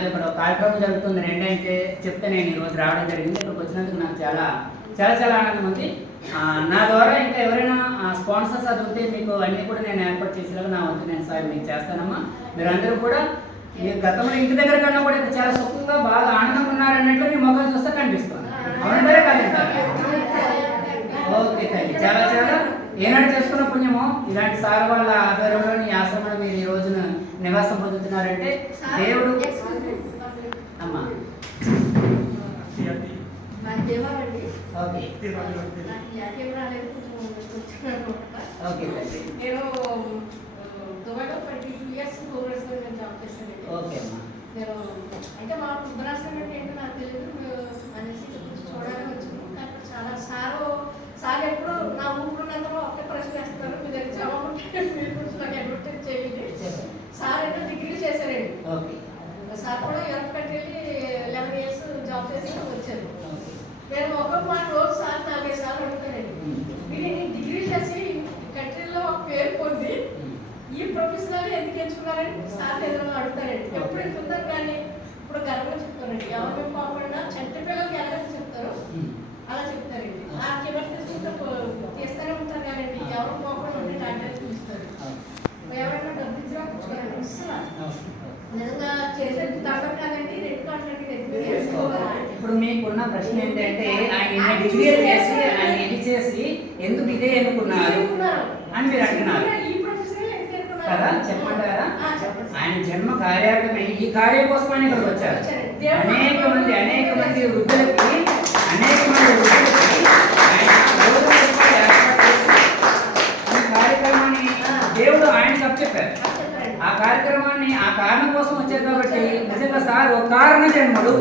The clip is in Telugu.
నాది ఇక్కడ కార్యక్రమం జరుగుతుంది రెండంటే చెప్తే నేను ఈరోజు రావడం జరిగింది. ఇక్కడికి వచ్చినందుకు నాకు చాలా చాలా చాలా ఆనందం ఉంది. నా ద్వారా ఇంకా ఎవరైనా స్పాన్సర్స్ అది ఉంటే మీకు అన్నీ కూడా నేను ఏర్పాటు చేసేలాగా నా వంతు నేను సాయం మీకు చేస్తానమ్మా. మీరందరూ కూడా మీ గతంలో ఇంటి దగ్గర కన్నా కూడా ఇక్కడ చాలా సుఖంగా బాగా ఆనందంగా ఉన్నారన్నట్లు మీ మొక్కలు చూస్తే కనిపిస్తుంది. అవునంటారా కాదంటారా? ఓకే తల్లి, చాలా చాలా ఏనాడు చేసుకున్న పుణ్యమో ఇలాంటి సార్ వాళ్ళ ఆధ్వర్యంలోని ఈ ఆశ్రమంలో మీరు ఈ రోజున నివాసం పొందుతున్నారంటే దేవుడు అమ్మా. ఓకే ఓకే తల్లి, నేను దుబాయ్లో 22 years ప్రోగ్రెస్లో నేను జాబ్ చేశాను. ఓకే అమ్మా. నేను అంటే మా ఉద్రాసం అంటే ఏంటో నాకు తెలియదు అనేసి చూడాలని వచ్చాను. కానీ చాలా సార్ ఎప్పుడు నా ఊపిరినంతలో ఒకే ప్రశ్న వేస్తారు, మీ దగ్గర జవాబు ఉంటే మీరు కూడా నాకు అడ్వర్టైజ్ చేయండి. సార్ అయితే డిగ్రీ చేశారండి. ఓకే. సార్ కూడా యూరప్ కంట్రీకి 11 years జాబ్ చేసి వచ్చారు. నేను ఒక్కొక్క మాట రోజు సార్ 4-5 సార్లు అడుగుతానండి, మీరు డిగ్రీ చేసి కంట్రీలో ఒక పేరు పొంది ఈ ప్రొఫెషనల్ ఎందుకు ఎంచుకున్నారని సార్ ఎదురు అడుగుతారండి. ఎప్పుడు చెప్తారు కానీ ఇప్పుడు గర్వంగా చెప్తారండి. ఎవరు మేము కాకుండా చంటి పిల్లలకి ఎలా చెప్తారు అలా చెప్తారండి. ఆ కెమెరా తీసుకుంటే తీస్తూనే ఉంటారు కానీ ఎవరు పోకుండా ఉండి డాక్టర్ చూపిస్తారు. ఎవరైనా డబ్బు ఇచ్చినా కూర్చోరండి. నిజంగా చేసేది తగ్గం కాదండి. రెడ్ కాంట్రాక్ట్ ఇప్పుడు మీకున్న ప్రశ్న ఏంటంటే ఆయన ఇన్ని డిగ్రీలు చేసి ఆయన ఇది చేసి ఎందుకు ఇదే ఎన్నుకున్నారు అని మీరు అంటున్నారు కదా, చెప్పమంటారా? ఆయన జన్మ కార్యార్థమే ఈ కార్యం కోసం ఆయన ఇక్కడికి వచ్చారు. అనేక మంది వృద్ధులకి ఈ కార్యక్రమాన్ని దేవుడు ఆయనకి అప్పచెప్పారు. ఆ కార్యక్రమాన్ని ఆ కారణం కోసం వచ్చారు కాబట్టి నిజంగా సార్ ఒక కారణ జన్ముడు.